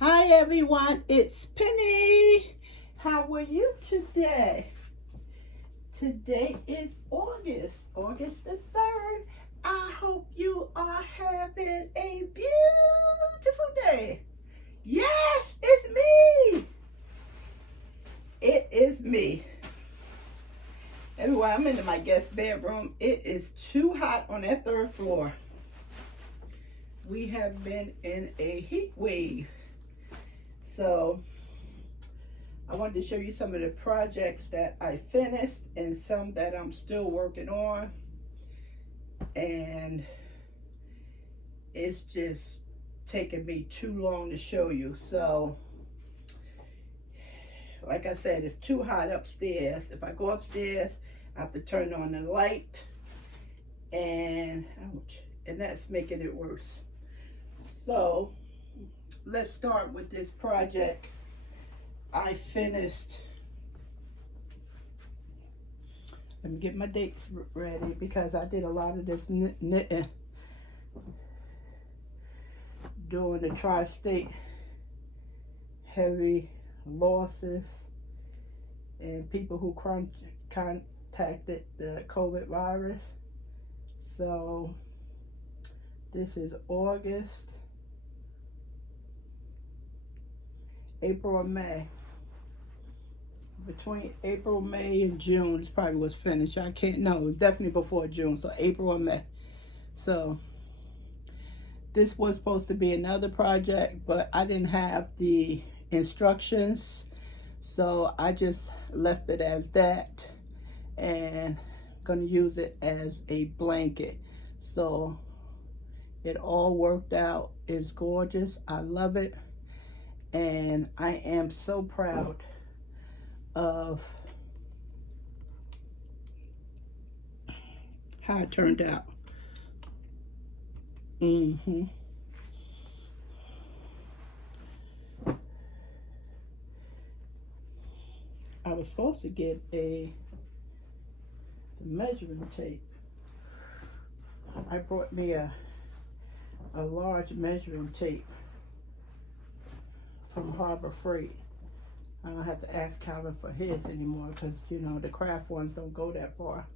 Hi everyone, it's Penny. How are you today? Today is August the 3rd. I hope you are having a beautiful day. Yes, it's me. It is me. Everyone, I'm in my guest bedroom. It is too hot on that 3rd floor. We have been in a heat wave. So I wanted to show you some of the projects that I finished and some that I'm still working on. And it's just taking me too long to show you. So, like I said, it's too hot upstairs. If I go upstairs, I have to turn on the light. And, ouch, and that's making it worse. So, let's start with this project. I finished. Let me get my dates ready because I did a lot of this knitting during the tri-state heavy losses and people who contacted the COVID virus. So this is August, April and May. Between April, May, and June is probably was finished. I can't, no, it was definitely before June, so April or May. So this was supposed to be another project, but I didn't have the instructions, so I just left it as that and gonna use it as a blanket. So it all worked out. It's gorgeous. I love it, and I am so proud of how it turned out. I was supposed to get a measuring tape. I brought me a large measuring tape from Harbor Freight. I don't have to ask Calvin for his anymore because, you know, the craft ones don't go that far.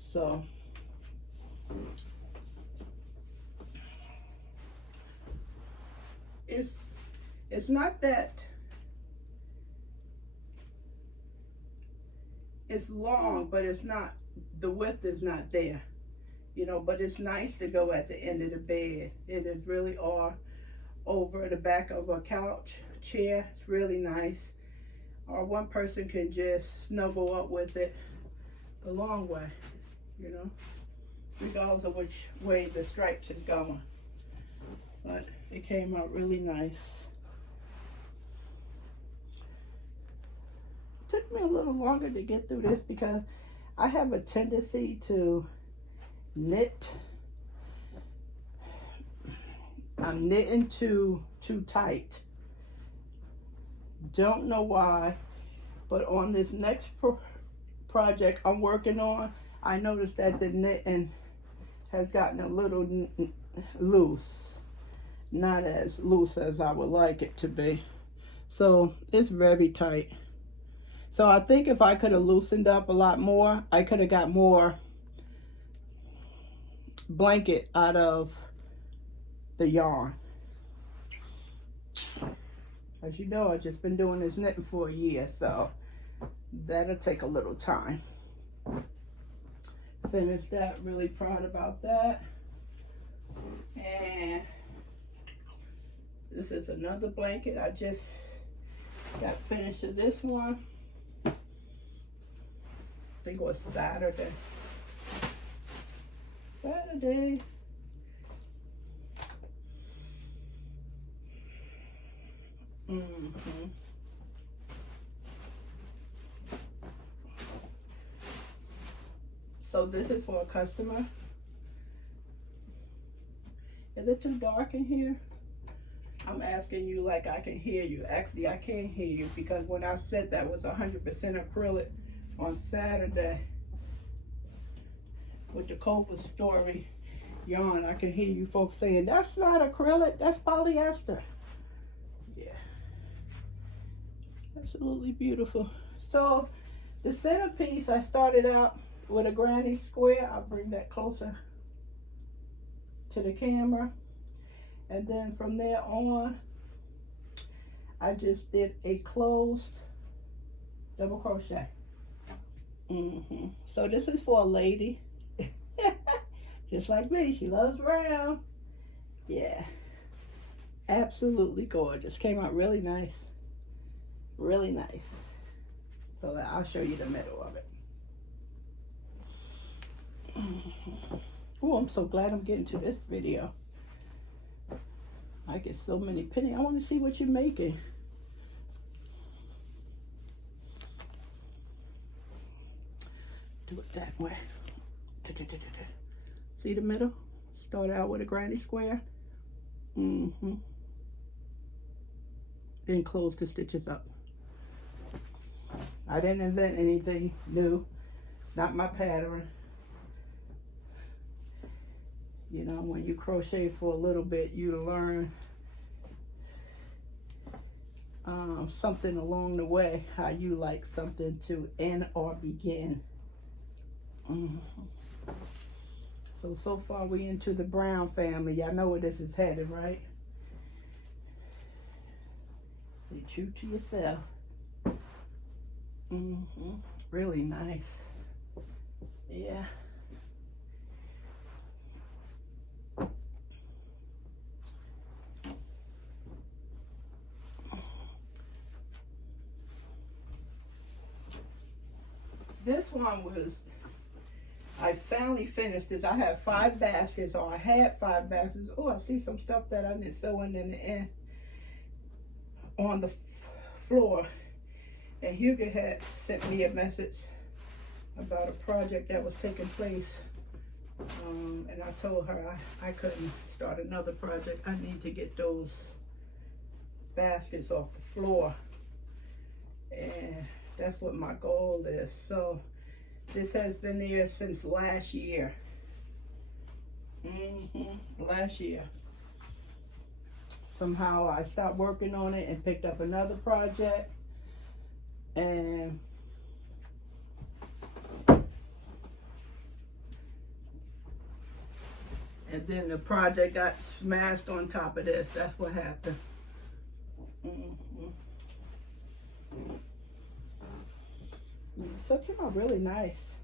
So it's not that it's long, but it's not, the width is not there, you know, but it's nice to go at the end of the bed. It is really all over the back of a couch chair. It's really nice. Or one person can just snuggle up with it the long way, you know, regardless of which way the stripes is going. But it came out really nice. It took me a little longer to get through this because I have a tendency to knit. I'm knitting too tight. Don't know why, but on this next project I'm working on, I noticed that the knitting has gotten a little loose. Not as loose as I would like it to be. So it's very tight. So I think if I could have loosened up a lot more, I could have got more blanket out of the yarn. As you know, I've just been doing this knitting for a year, so that'll take a little time. Finished that, really proud about that. And this is another blanket. I just got finished with this one. I think it was Saturday. So this is for a customer. Is it too dark in here? I'm asking you like I can hear you. Actually, I can't hear you because when I said that was 100% acrylic on Saturday with the Cover Story yarn, I can hear you folks saying, that's not acrylic, that's polyester. Absolutely beautiful. So the centerpiece, I started out with a granny square. I'll bring that closer to the camera. And then from there on, I just did a closed double crochet. So this is for a lady. Just like me, she loves brown. Yeah. Absolutely gorgeous. Came out really nice. Really nice. So that I'll show you the middle of it. Oh, I'm so glad I'm getting to this video. I get so many pennies. I want to see what you're making. Do it that way. See the middle? Start out with a granny square. Then close the stitches up. I didn't invent anything new. It's not my pattern. You know, when you crochet for a little bit, you learn something along the way, how you like something to end or begin. So far we into the brown family. Y'all know where this is headed, right? Stay true to yourself. Really nice. Yeah. This one was, I finally finished this. I had 5 baskets, or I had 5 baskets. Oh, I see some stuff that I didn't sew in the end on the floor. And Hugo had sent me a message about a project that was taking place. And I told her I couldn't start another project. I need to get those baskets off the floor. And that's what my goal is. So this has been there since last year. Last year. Somehow I stopped working on it and picked up another project. And then the project got smashed on top of this. That's what happened. So it came out really nice.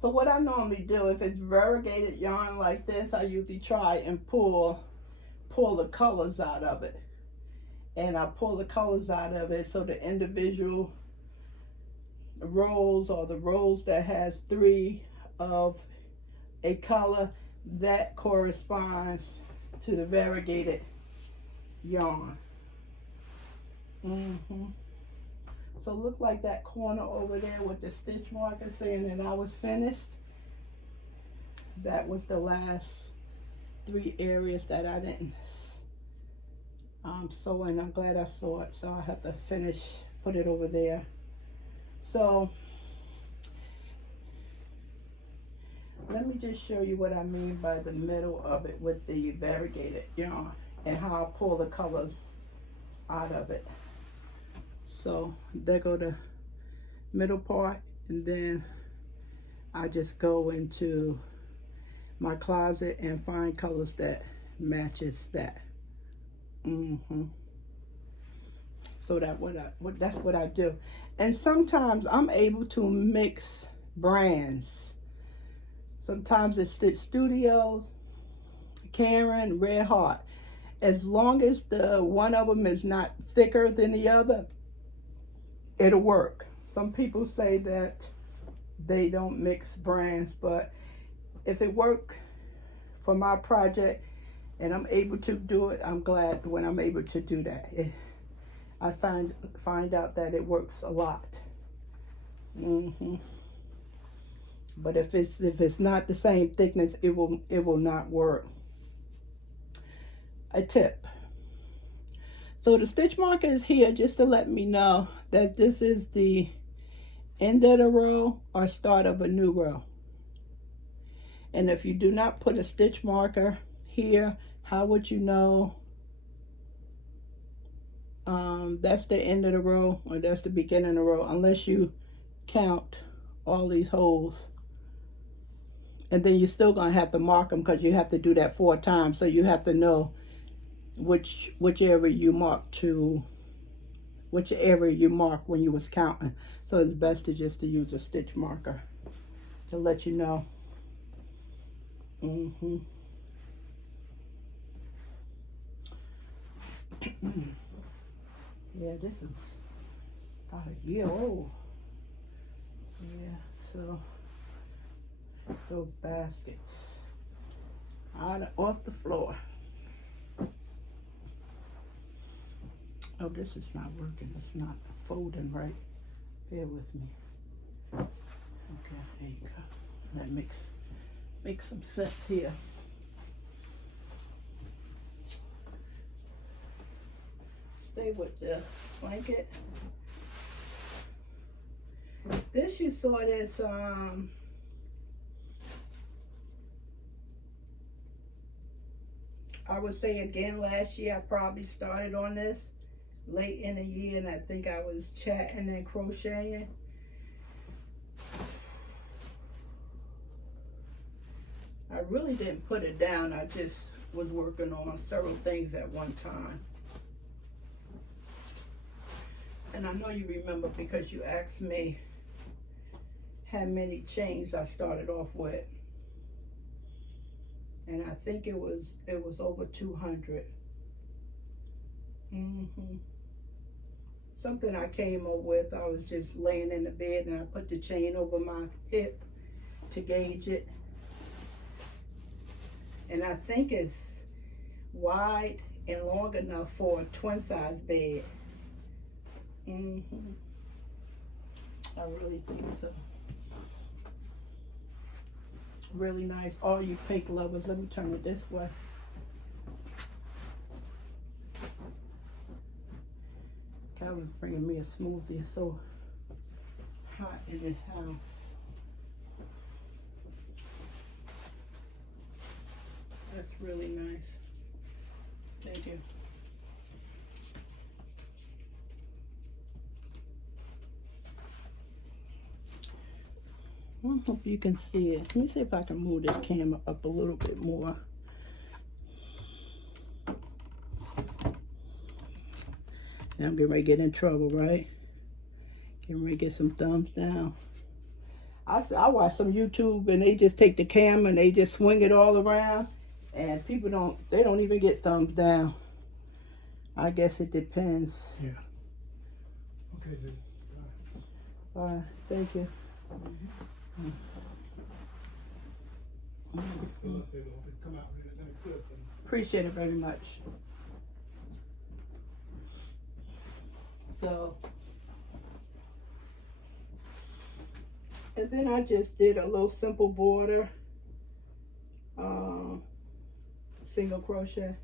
So what I normally do, if it's variegated yarn like this, I usually try and pull the colors out of it. And I pull the colors out of it so the individual rows, or the rows that has 3 of a color, that corresponds to the variegated yarn. So look like that corner over there with the stitch marker saying that I was finished. That was the last 3 areas that I didn't sew in. I'm glad I saw it, so I have to finish, put it over there. So let me just show you what I mean by the middle of it with the variegated yarn and how I pull the colors out of it. So there go the middle part, and then I just go into my closet and find colors that matches that. So that's what I do. And sometimes I'm able to mix brands. Sometimes it's Stitch Studios, Karen, Red Heart. As long as the one of them is not thicker than the other, it'll work. Some people say that they don't mix brands, but if it worked for my project and I'm able to do it, I'm glad when I'm able to do that. I find out that it works a lot. But if it's not the same thickness, it will not work. A tip. So the stitch marker is here just to let me know that this is the end of the row or start of a new row. And if you do not put a stitch marker here, how would you know that's the end of the row, or that's the beginning of the row, unless you count all these holes. And then you're still going to have to mark them, because you have to do that 4 times. So you have to know which area you mark when you was counting. So it's best to just use a stitch marker to let you know. Yeah, this is about a year old. Yeah, so those baskets off the floor. Oh, this is not working. It's not folding right. Bear with me. Okay, there you go. That makes some sense here. Stay with the blanket. This you saw this I would say again last year. I probably started on this late in the year, and I think I was chatting and crocheting. I really didn't put it down. I just was working on several things at one time. And I know you remember, because you asked me how many chains I started off with. And I think it was over 200. Something I came up with. I was just laying in the bed and I put the chain over my hip to gauge it. And I think it's wide and long enough for a twin size bed. I really think so. Really nice. All you pink lovers, let me turn it this way. God was bringing me a smoothie. It's so hot in this house. That's really nice. Thank you. I hope you can see it. Let me see if I can move this camera up a little bit more. Now I'm getting ready to get in trouble, right? Getting ready to get some thumbs down. I watch some YouTube and they just take the camera and they just swing it all around, and people don't even get thumbs down. I guess it depends. Yeah. Okay, then. All right, thank you. Appreciate it very much. So, and then I just did a little simple border, single crochet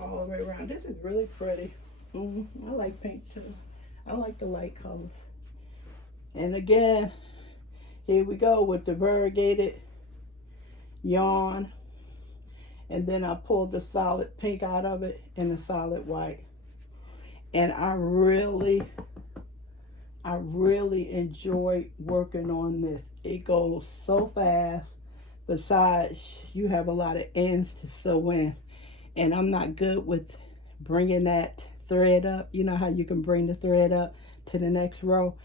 all the way around. This is really pretty. I like pink too. I like the light colors. And again, here we go with the variegated yarn. And then I pulled the solid pink out of it and the solid white. And I really enjoy working on this. It goes so fast. Besides, you have a lot of ends to sew in. And I'm not good with bringing that thread up. You know how you can bring the thread up to the next row?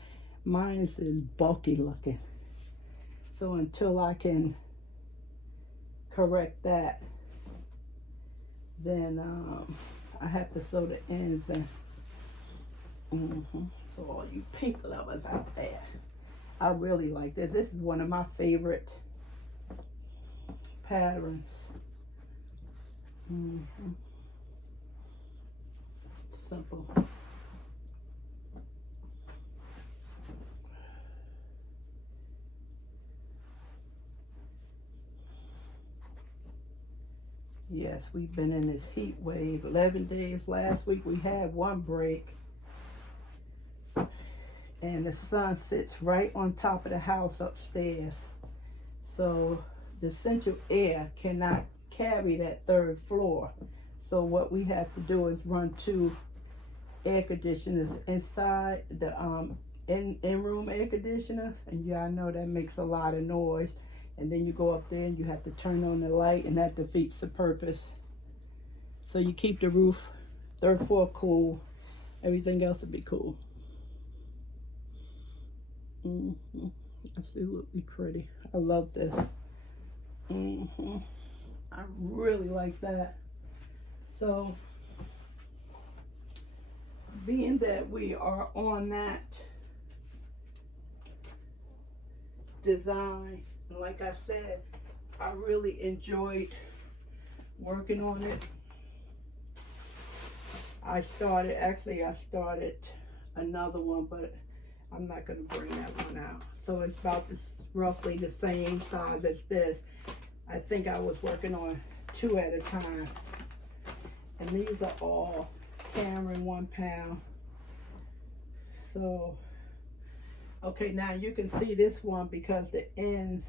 Mine is bulky looking. So until I can correct that, then I have to sew the ends in. So all you pink lovers out there, I really like this. This is one of my favorite patterns. Simple. Yes, we've been in this heat wave. 11 days. Last week we had one break. And the sun sits right on top of the house upstairs. So the central air cannot carry that third floor. So what we have to do is run 2 air conditioners inside the in-room air conditioners, and y'all know that makes a lot of noise. And then you go up there and you have to turn on the light, and that defeats the purpose. So you keep the roof, third floor cool. Everything else will be cool. Absolutely pretty. I love this. I really like that. So, being that we are on that design, like I said, I really enjoyed working on it. I started another one, but I'm not going to bring that one out. So it's about this, roughly the same size as this. I think I was working on 2 at a time. And these are all Cameron 1 pound. So, okay, now you can see this one because the ends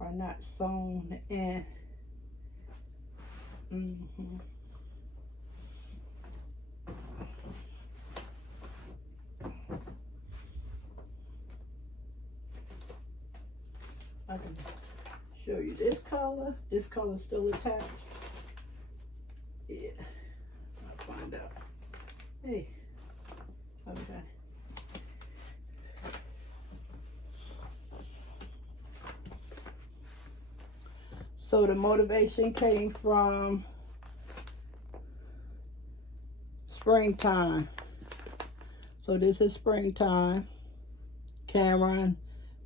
are not sewn in. I can show you this color. This color's still attached. Yeah, I'll find out. Hey, okay. So the motivation came from springtime. So this is springtime. Cameron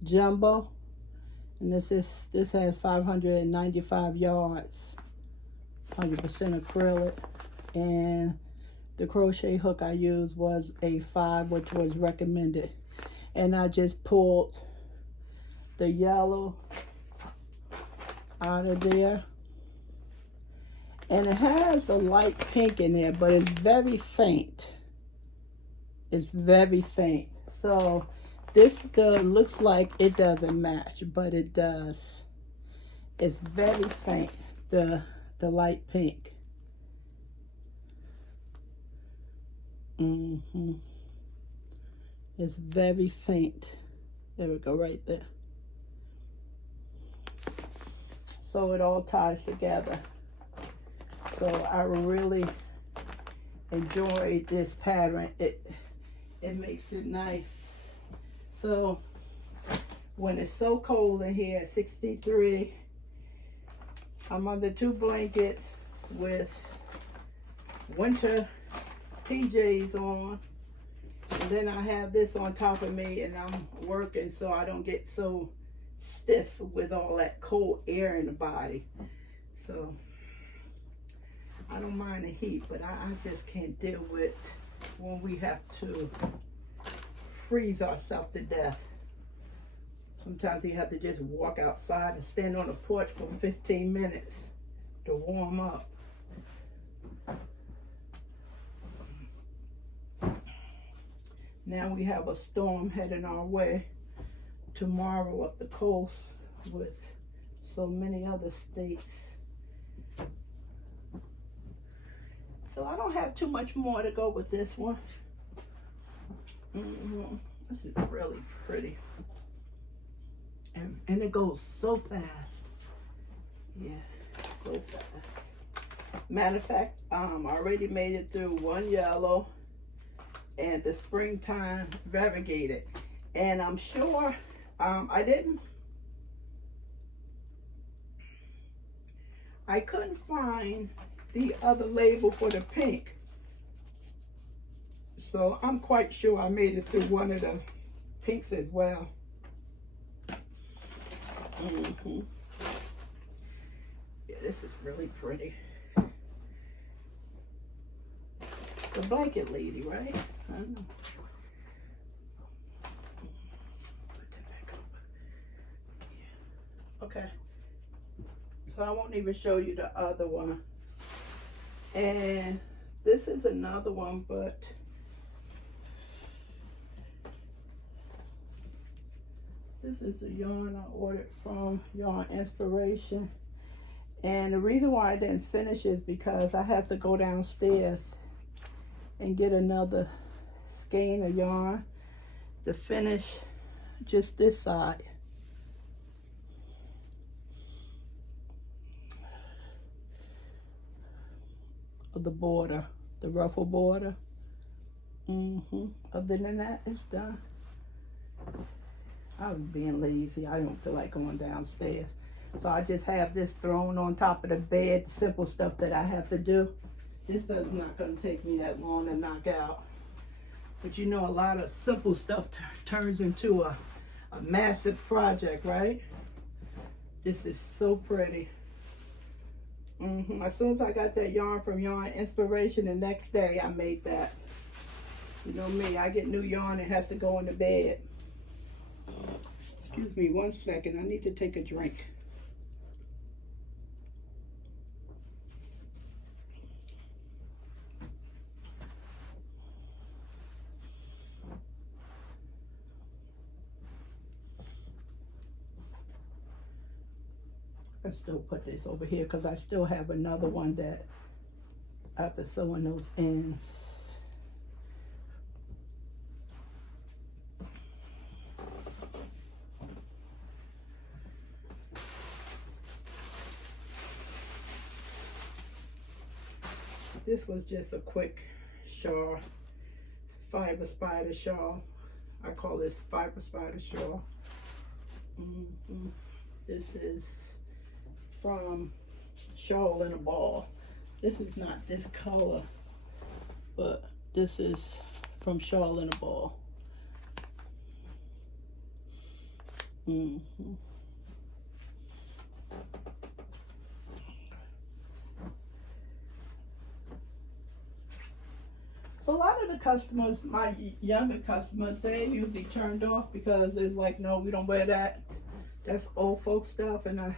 Jumbo. And this has 595 yards, 100% acrylic, and the crochet hook I used was a 5, which was recommended. And I just pulled the yellow out of there, and it has a light pink in there, but it's very faint. It's very faint. So this looks like it doesn't match, but it does. It's very faint, the light pink. It's very faint. There we go, right there. So it all ties together. So I really enjoy this pattern. It makes it nice. So when it's so cold in here at 63, I'm under 2 blankets with winter PJs on, and then I have this on top of me, and I'm working so I don't get so stiff with all that cold air in the body. So I don't mind the heat, but I just can't deal with when we have to freeze ourselves to death. Sometimes you have to just walk outside and stand on the porch for 15 minutes to warm up. Now we have a storm heading our way tomorrow up the coast with so many other states. So I don't have too much more to go with this one. This is really pretty. And it goes so fast. Yeah, so fast. Matter of fact, I already made it through 1 yellow and the springtime variegated. And I'm sure I couldn't find the other label for the pink. So I'm quite sure I made it through one of the pinks as well. Yeah, this is really pretty. The blanket lady, right? I don't know. Put that back up. Yeah. Okay. So I won't even show you the other one. And this is another one, but this is the yarn I ordered from Yarn Inspiration. And the reason why I didn't finish is because I have to go downstairs and get another skein of yarn to finish just this side. Of the border, the ruffle border. Other than that, it's done. I was being lazy. I don't feel like going downstairs. So I just have this thrown on top of the bed, the simple stuff that I have to do. This is not going to take me that long to knock out. But you know, a lot of simple stuff turns into a massive project, right? This is so pretty. As soon as I got that yarn from Yarn Inspiration, the next day I made that. You know me, I get new yarn, it has to go in the bed. Excuse me 1 second, I need to take a drink. I still put this over here because I still have another one that after sewing those ends. This was just a quick shawl, fiber spider shawl. I call this fiber spider shawl. This is from Shawl in a Ball. This is not this color, but this is from Shawl in a Ball. So a lot of the customers, my younger customers, they usually turned off because it's like, no, we don't wear that. That's old folk stuff, and I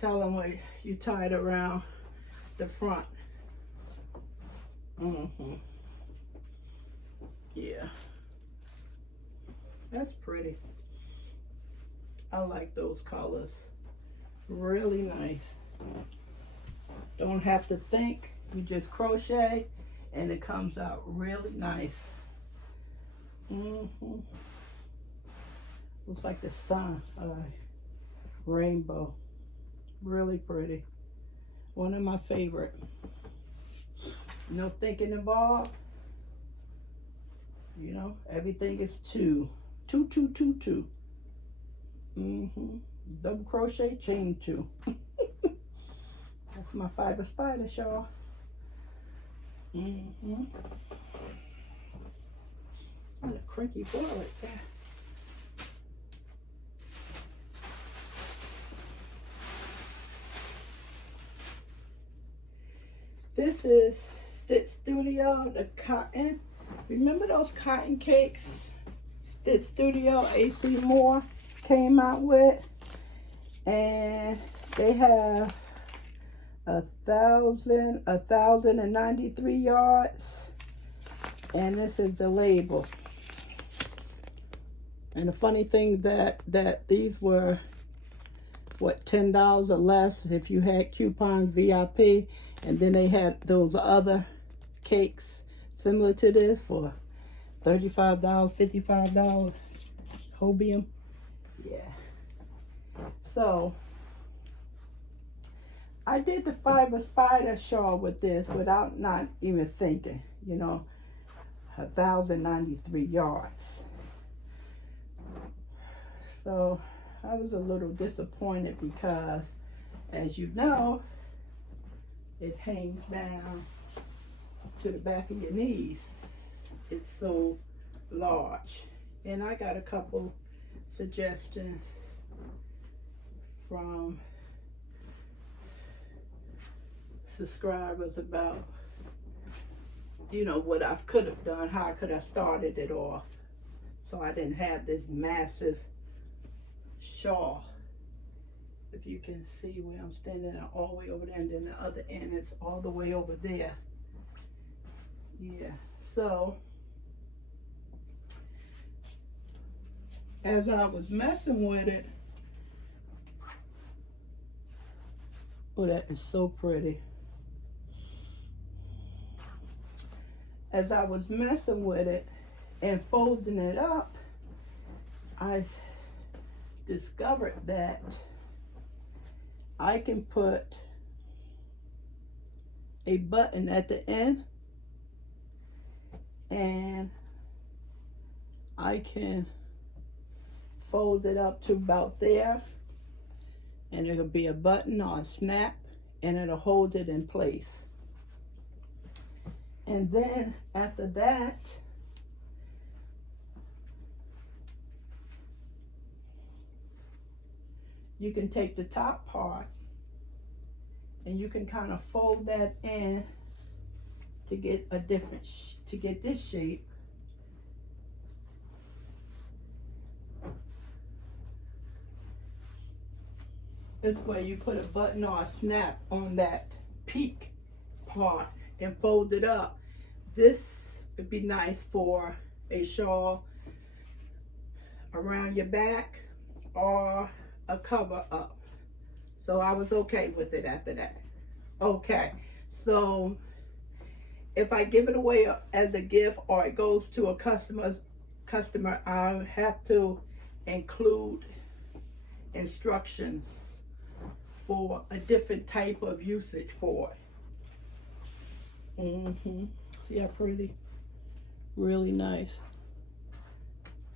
tell them, well, you tie it around the front. Yeah, that's pretty. I like those colors. Really nice. Don't have to think. You just crochet, and it comes out really nice. Looks like the sun, rainbow. Really pretty. One of my favorite. No thinking involved. You know, everything is two. Two. Double crochet, chain 2. That's my fiber spider shawl. What a cranky boy like that. This is Stitch Studio, the cotton. Remember those cotton cakes Stitch Studio AC Moore came out with? And they have 1,093 yards. And this is the label. And the funny thing that these were, what, $10 or less if you had coupons VIP. And then they had those other cakes similar to this for $35, $55. Hobium. Yeah. So I did the fiber spider shawl with this without not even thinking, you know, 1,093 yards. So I was a little disappointed because, as you know, it hangs down to the back of your knees. It's so large. And I got a couple suggestions from subscribers about, you know, what I could have done, how I could have started it off so I didn't have this massive shawl. If you can see where I'm standing, all the way over there, and then the other end is all the way over there. Yeah, so as I was messing with it, oh, that is so pretty. as I was messing with it and folding it up, I discovered that I can put a button at the end, and I can fold it up to about there, and it'll be a button or a snap, and it'll hold it in place. And then after that, you can take the top part and you can kind of fold that in to get a different, to get this shape. This way you put a button or a snap on that peak part and fold it up. This would be nice for a shawl around your back or a cover up. So I was okay with it after that. Okay, so if I give it away as a gift or it goes to a customer, I have to include instructions for a different type of usage for it. See how pretty? Really nice.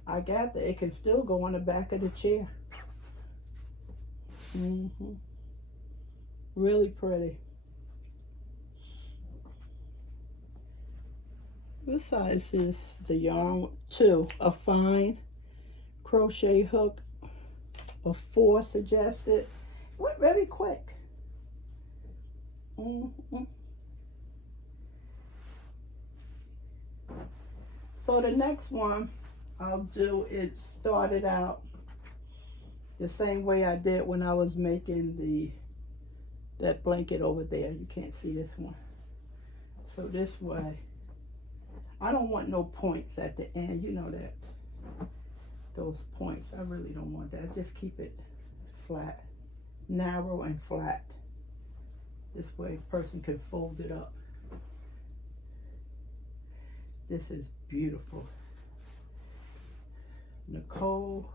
I got that it can still go on the back of the chair. Really pretty. This size is the yarn 2, a fine crochet hook of 4 suggested. Went very quick. So the next one I'll do is start it out the same way I did when I was making that blanket over there. You can't see this one. So this way, I don't want no points at the end. You know that, those points, I really don't want that. Just keep it flat, narrow and flat. This way a person can fold it up. This is beautiful. Nicole,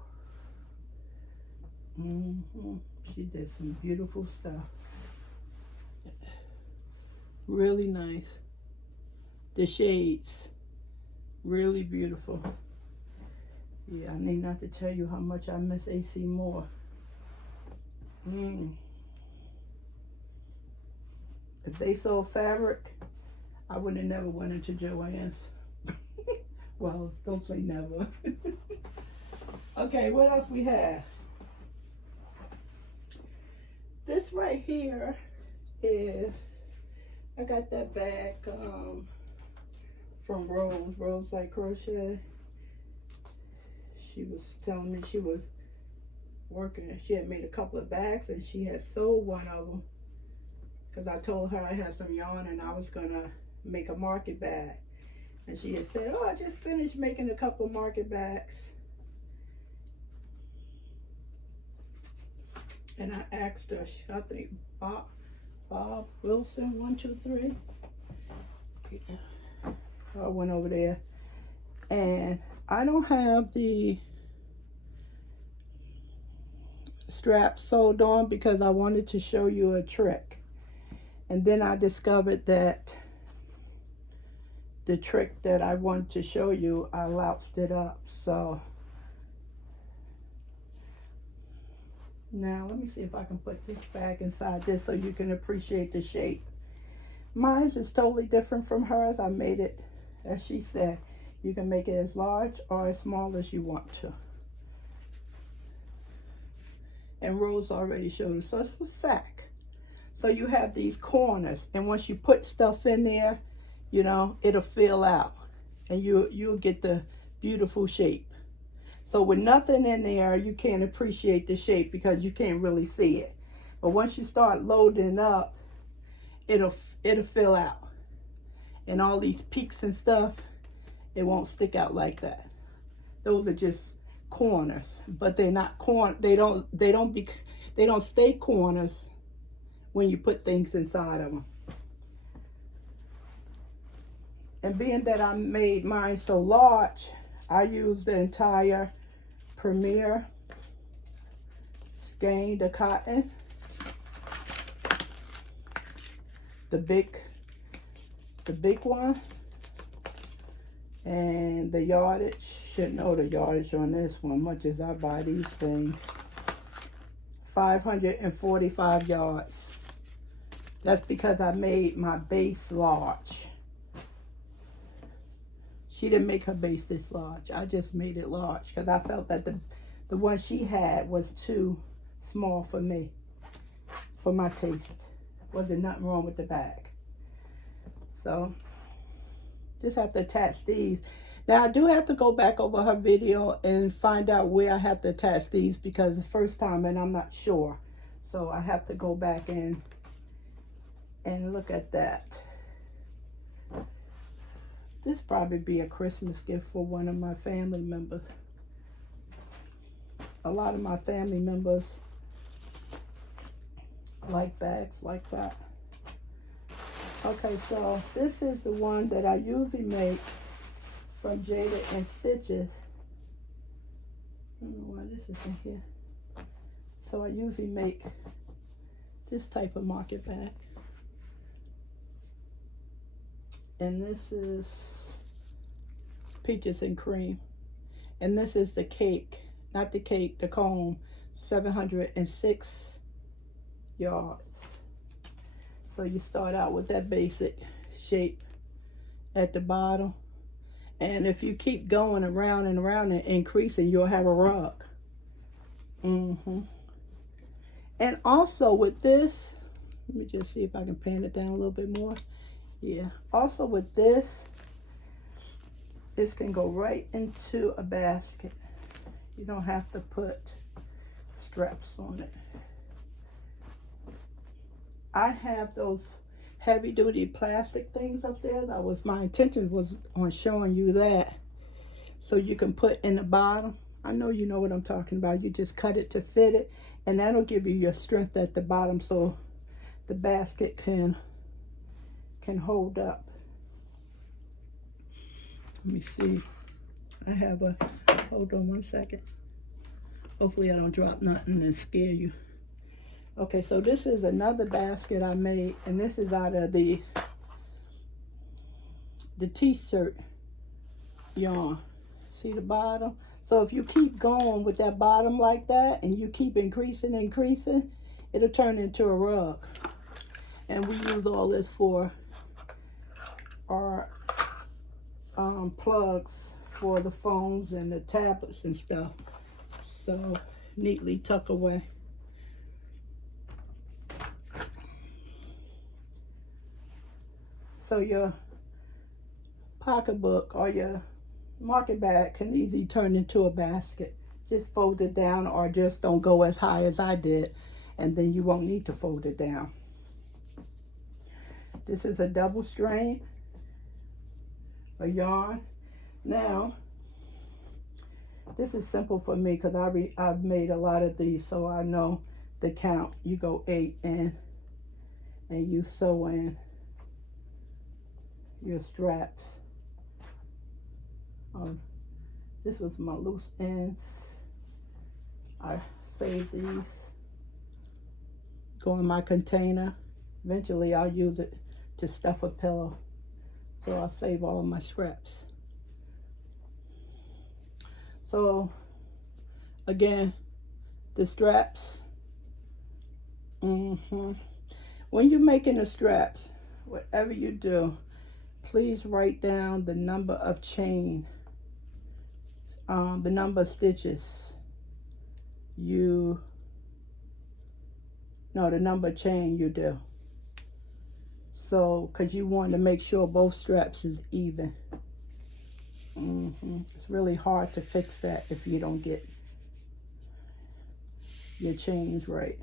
she did some beautiful stuff. Really nice. The shades, really beautiful. Yeah, I need not to tell you how much I miss AC Moore. If they sold fabric, I would have never went into Joann's. Well, don't say never. Okay, what else we have? This right here is, I got that bag from Rose Like Crochet. She was telling me she was working, she had made a couple of bags and she had sold one of them because I told her I had some yarn and I was gonna make a market bag. And she had said, oh, I just finished making a couple of market bags. And I asked her, I think Bob Wilson, 123. So I went over there, and I don't have the strap sewed on because I wanted to show you a trick. And then I discovered that the trick that I wanted to show you, I louched it up. So now let me see if I can put this bag inside this so you can appreciate the shape. Mine is totally different from hers. I made it, as she said, you can make it as large or as small as you want to. And Rose already showed us. So it's a sack. So you have these corners, and once you put stuff in there, you know, it'll fill out and you'll get the beautiful shape. So with nothing in there, you can't appreciate the shape because you can't really see it. But once you start loading up, it'll fill out. And all these peaks and stuff, it won't stick out like that. Those are just corners, but they're not they don't stay corners when you put things inside of them. And being that I made mine so large, I used the entire Premier skein, the cotton, the big one, and the yardage. Should know the yardage on this one, much as I buy these things. 545 yards. That's because I made my base large. She didn't make her base this large. I just made it large because I felt that the one she had was too small for me, for my taste. Wasn't nothing wrong with the bag. So, just have to attach these. Now, I do have to go back over her video and find out where I have to attach these because it's the first time and I'm not sure. So, I have to go back and look at that. This probably be a Christmas gift for one of my family members. A lot of my family members like bags like that. Okay, so this is the one that I usually make from Jada and Stitches. I don't know why this is in here. So I usually make this type of market bag. And this is Peaches and Cream. And this is the cake, not the cake, the comb, 706 yards. So you start out with that basic shape at the bottom. And if you keep going around and around and increasing, you'll have a rug. And also with this, let me just see if I can pan it down a little bit more. Yeah, also with this can go right into a basket. You don't have to put straps on it. I have those heavy duty plastic things up there. My intention was on showing you that. So you can put in the bottom. I know you know what I'm talking about. You just cut it to fit it. And that'll give you your strength at the bottom so the basket can hold up. Let me see. I have a, hold on one second. Hopefully I don't drop nothing and scare you. Okay, so this is another basket I made, and this is out of the t-shirt yarn. See the bottom? So if you keep going with that bottom like that, and you keep increasing, it'll turn into a rug. And we use all this for our plugs for the phones and the tablets and stuff. So neatly tuck away. So your pocketbook or your market bag can easily turn into a basket. Just fold it down, or just don't go as high as I did, and then you won't need to fold it down. This is a double strain, a yarn. Now, this is simple for me because I've made a lot of these, so I know the count. You go 8 in, and you sew in your straps. This was my loose ends. I saved these. Go in my container. Eventually I'll use it to stuff a pillow. So I'll save all of my scraps. So again, the straps. When you're making the straps, whatever you do, please write down the number of chain, the number of stitches the number of chain you do. So, because you want to make sure both straps is even. It's really hard to fix that if you don't get your chains right.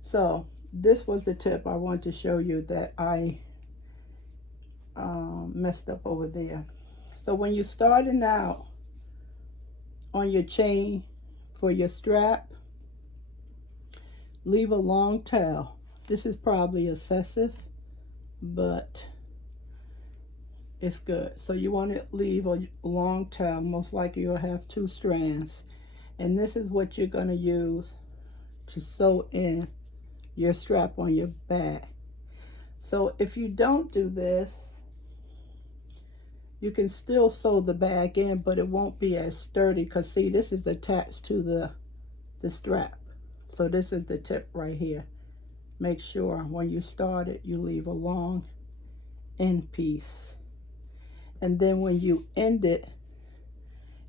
So, this was the tip I wanted to show you that I messed up over there. So when you're starting out on your chain for your strap, leave a long tail. This is probably excessive, but it's good. So you want to leave a long tail. Most likely you'll have 2 strands. And this is what you're going to use to sew in your strap on your bag. So if you don't do this, you can still sew the bag in, but it won't be as sturdy, because see, this is attached to the strap. So this is the tip right here. Make sure when you start it, you leave a long end piece. And then when you end it,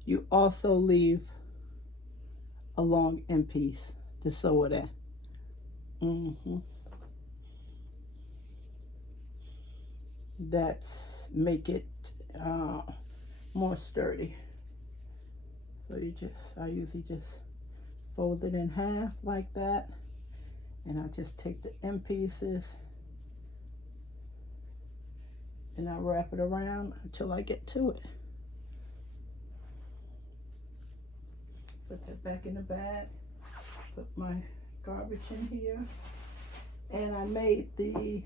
you also leave a long end piece to sew it in. That's make it more sturdy. So I usually just fold it in half like that, and I just take the end pieces and I wrap it around until I get to it. Put that back in the bag, put my garbage in here, and I made the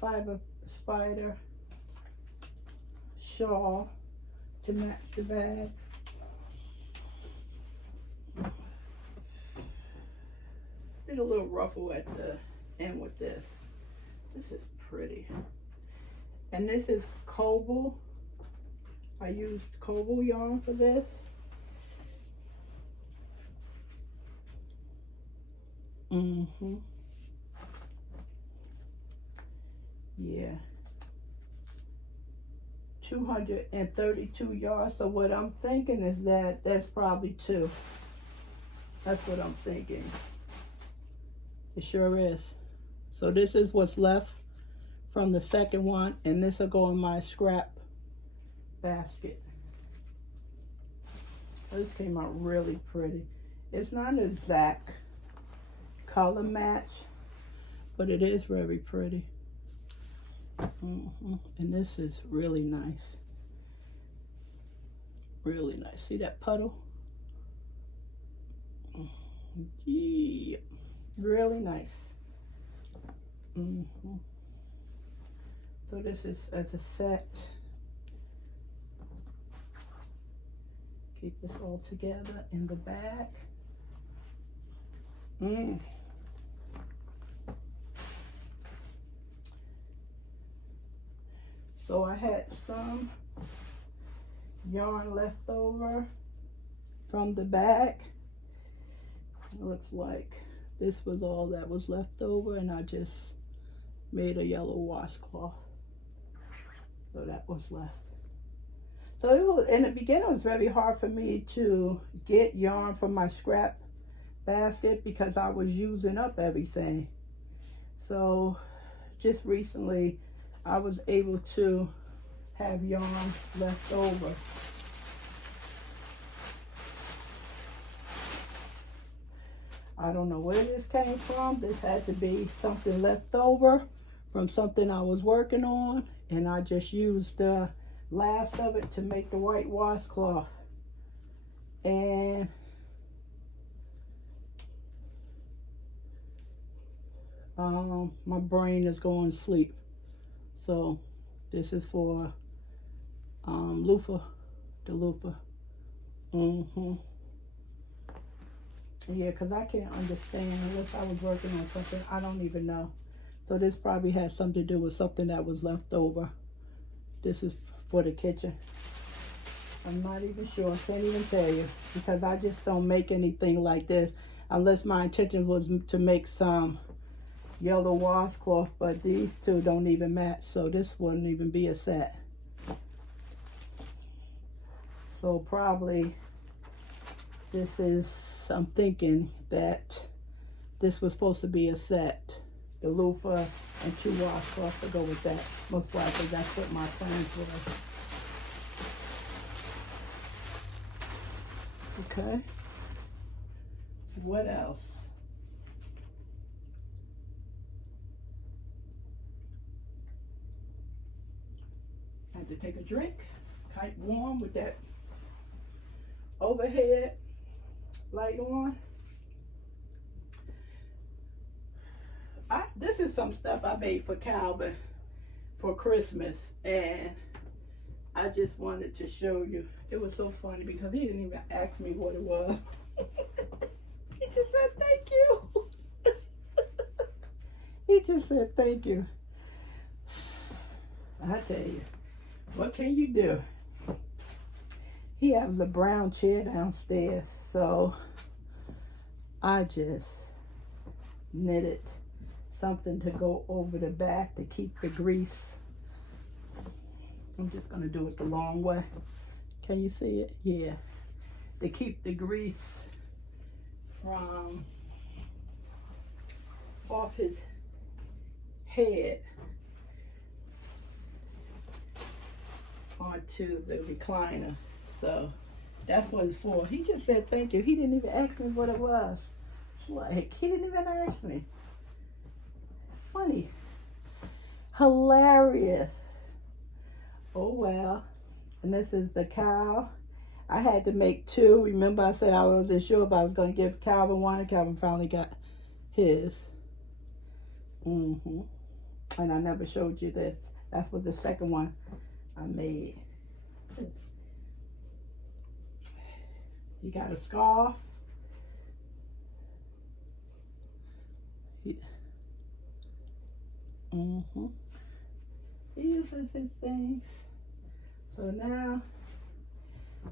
fiber spider shawl to match the bag. Did a little ruffle at the end with this. This is pretty. And this is cobble. I used cobble yarn for this. Yeah. 232 yards. So what I'm thinking is that that's probably 2. That's what I'm thinking. It sure is. So this is what's left from the second one, and this will go in my scrap basket. This came out really pretty. It's not an exact color match, but it is very pretty. And this is really nice. Really nice. See that puddle? Yeah. Really nice. So this is as a set. Keep this all together in the bag. So I had some yarn left over from the bag. It looks like this was all that was left over, and I just made a yellow washcloth. So that was left. So it was, in the beginning, it was very hard for me to get yarn from my scrap basket because I was using up everything. So just recently, I was able to have yarn left over. I don't know where this came from. This had to be something left over from something I was working on, and I just used the last of it to make the white washcloth. And my brain is going to sleep. So this is for loofah, the loofah. Yeah, because I can't understand unless I was working on something. I don't even know. So this probably has something to do with something that was left over. This is for the kitchen. I'm not even sure. I can't even tell you, because I just don't make anything like this unless my intention was to make some yellow washcloth, but these two don't even match, so this wouldn't even be a set. So probably this is, I'm thinking that this was supposed to be a set. The loofah and 2 washcloths to go with that. Most likely that's what my plans were. Okay. What else? I had to take a drink. Quite warm with that overhead light on. This is some stuff I made for Calvin for Christmas, and I just wanted to show you. It was so funny because he didn't even ask me what it was. He just said thank you. He just said thank you. I tell you, what can you do? He has a brown chair downstairs, so I just knitted something to go over the back to keep the grease. I'm just gonna do it the long way. Can you see it? Yeah. To keep the grease from off his head onto the recliner. So that's what it's for. He just said thank you. He didn't even ask me what it was. Like, he didn't even ask me. Funny. Hilarious. Oh well. And this is the cow. I had to make two. Remember I said I wasn't sure if I was going to give Calvin one, and Calvin finally got his. And I never showed you this. That's what the second one I made. He got a scarf. He uses his things. So now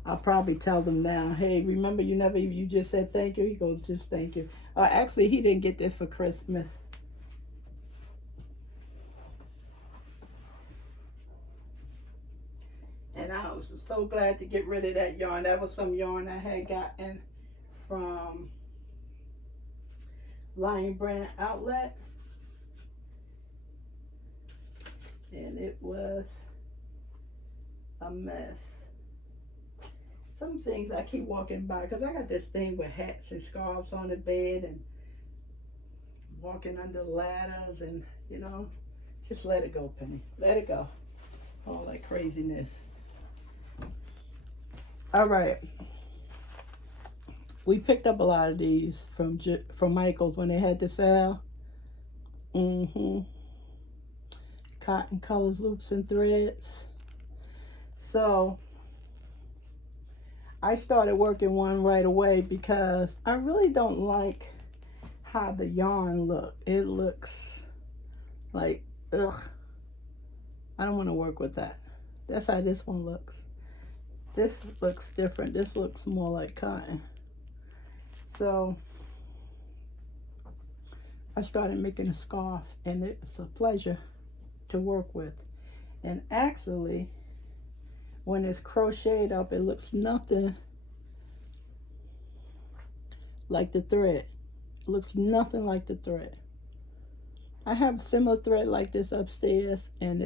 I'll probably tell them now, hey, remember you just said thank you? He goes, just thank you. Actually, he didn't get this for Christmas. And I was so glad to get rid of that yarn. That was some yarn I had gotten from Lion Brand Outlet. And it was a mess. Some things I keep walking by because I got this thing with hats and scarves on the bed and walking under ladders, and you know, just let it go, Penny. Let it go. All that craziness. All right. We picked up a lot of these from Michael's when they had the sale. Cotton colors, loops, and threads. So I started working one right away because I really don't like how the yarn look. It looks like, ugh. I don't want to work with that. That's how this one looks. This looks different. This looks more like cotton. So I started making a scarf, and it's a pleasure to work with. And actually, when it's crocheted up, it looks nothing like the thread. It looks nothing like the thread. I have a similar thread like this upstairs, and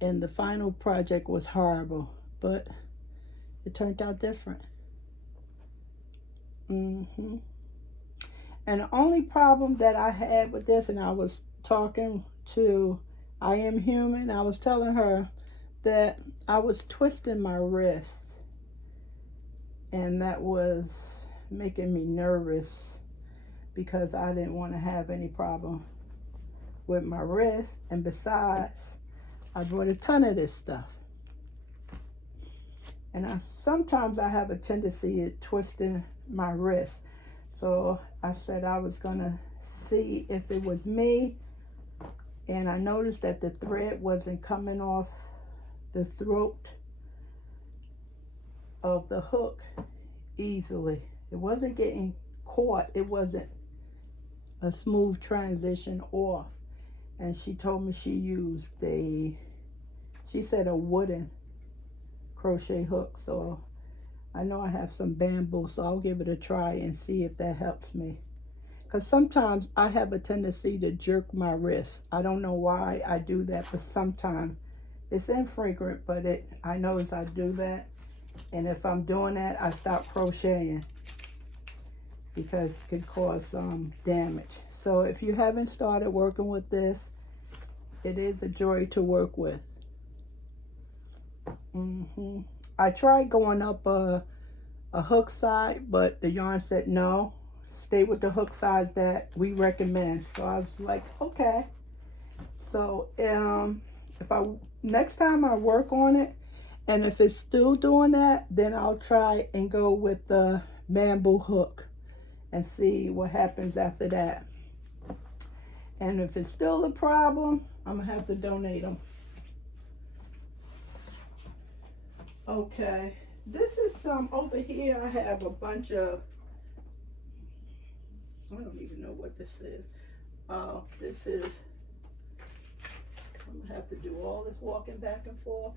the final project was horrible, but it turned out different. And the only problem that I had with this, and I was talking to I Am Human, I was telling her that I was twisting my wrist, and that was making me nervous because I didn't want to have any problem with my wrist. And besides, I bought a ton of this stuff, and sometimes I have a tendency of twisting my wrist. So I said I was gonna see if it was me, and I noticed that the thread wasn't coming off the throat of the hook easily. It wasn't getting caught. It wasn't a smooth transition off. And she told me she used she said a wooden crochet hook. So I know I have some bamboo, so I'll give it a try and see if that helps me. Because sometimes I have a tendency to jerk my wrist. I don't know why I do that, but sometimes it's infrequent, but I notice I do that. And if I'm doing that, I stop crocheting because it could cause some damage. So if you haven't started working with this, it is a joy to work with. I tried going up a hook side, but the yarn said no, stay with the hook size that we recommend. So I was like, okay. So if I next time I work on it, and if it's still doing that, then I'll try and go with the bamboo hook and see what happens after that. And if it's still a problem, I'm gonna have to donate them. Okay, this is some over here. I have a bunch of, I don't even know what this is. This is, I'm gonna have to do all this walking back and forth.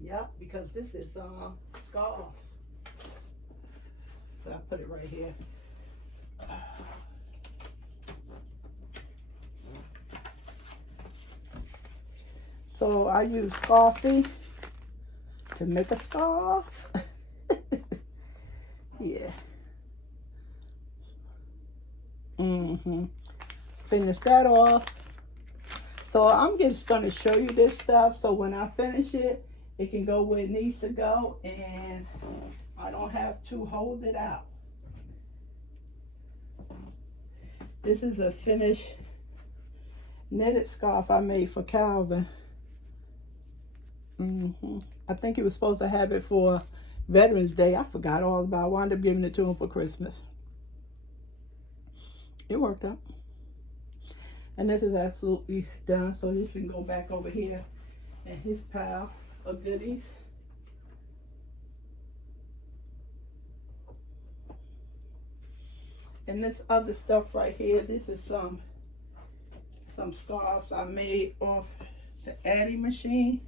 Yep, because this is scarves. So I put it right here. So I use coffee to make a scarf. Yeah. Finish that off. So I'm just going to show you this stuff, so when I finish it, it can go where it needs to go, and I don't have to hold it out. This is a finished knitted scarf I made for Calvin. I think he was supposed to have it for Veterans Day. I forgot all about it. I wound up giving it to him for Christmas. It worked out. And this is absolutely done, so this can go back over here in his pile of goodies. And this other stuff right here, this is some scarves I made off the Addy machine,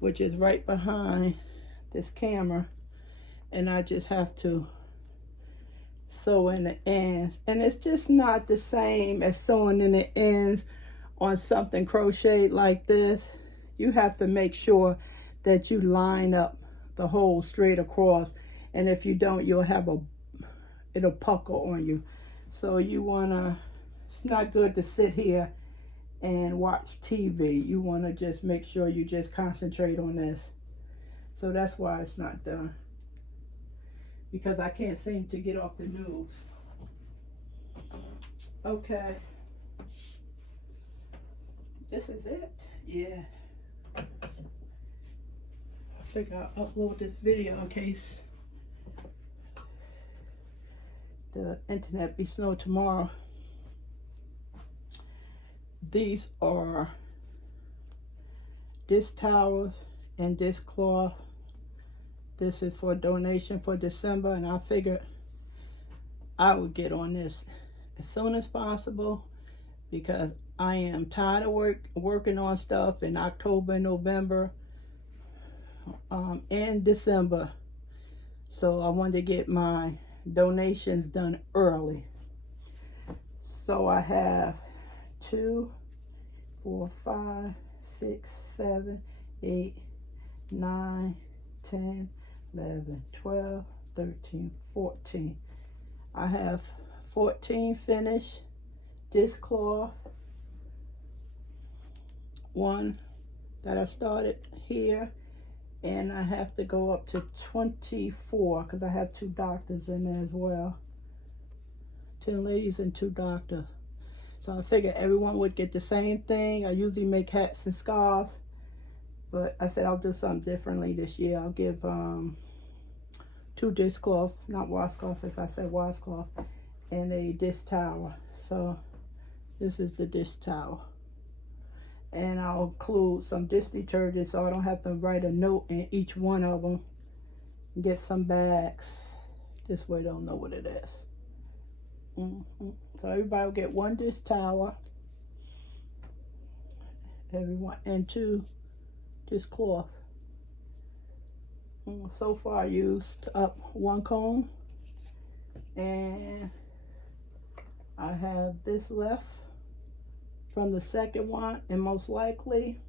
which is right behind this camera, and I just have to sew in the ends, and it's just not the same as sewing in the ends on something crocheted like this. You have to make sure that you line up the hole straight across, and if you don't, you'll have it'll pucker on you. So you wanna, it's not good to sit here and watch TV. You wanna just make sure you just concentrate on this. So that's why it's not done, because I can't seem to get off the news. Okay. This is it. Yeah. I figure I'll upload this video in case the internet be slow tomorrow. These are disc towels and disc cloth. This is for donation for December, and I figured I would get on this as soon as possible, because I am tired of working on stuff in October, November, and December. So I wanted to get my donations done early. So I have 2, 4, 5, 6, 7, 8, 9, 10, 11, 12, 13, 14. I have 14 finished disc cloth. One that I started here, and I have to go up to 24 because I have 2 doctors in there as well. 10 ladies and 2 doctors. So I figured everyone would get the same thing. I usually make hats and scarves, but I said I'll do something differently this year. I'll give 2 disc cloth, not washcloth if I said washcloth, and a disc towel. So this is the disc towel. And I'll include some disc detergent so I don't have to write a note in each one of them. Get some bags. This way they'll know what it is. So everybody will get 1 disc towel. Everyone, and 2 disc cloth. So far I used up 1 comb, and I have this left from the second one, and most likely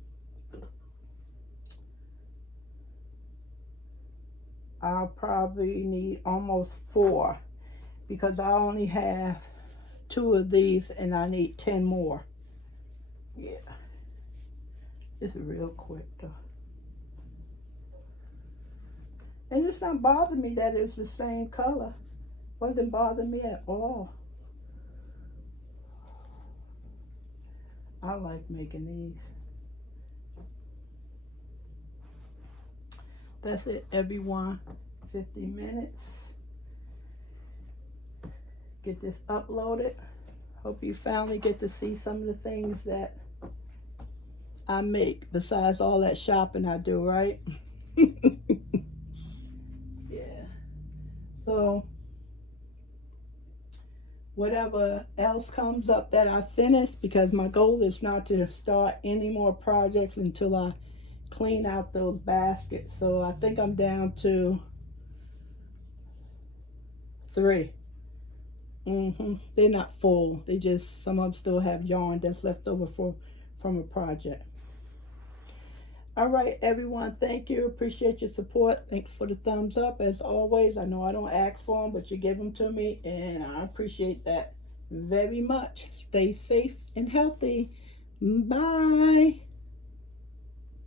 I'll probably need almost 4, because I only have 2 of these and I need 10 more. Yeah, this is real quick though. And it's not bothering me that it's the same color. Wasn't bothering me at all. I like making these. That's it, everyone. 50 minutes. Get this uploaded. Hope you finally get to see some of the things that I make besides all that shopping I do, right? Yeah. So whatever else comes up that I finish, because my goal is not to start any more projects until I clean out those baskets. So I think I'm down to 3. They're not full. They just, some of them still have yarn that's left over from a project. All right, everyone, thank you. Appreciate your support. Thanks for the thumbs up. As always, I know I don't ask for them, but you give them to me, and I appreciate that very much. Stay safe and healthy. Bye.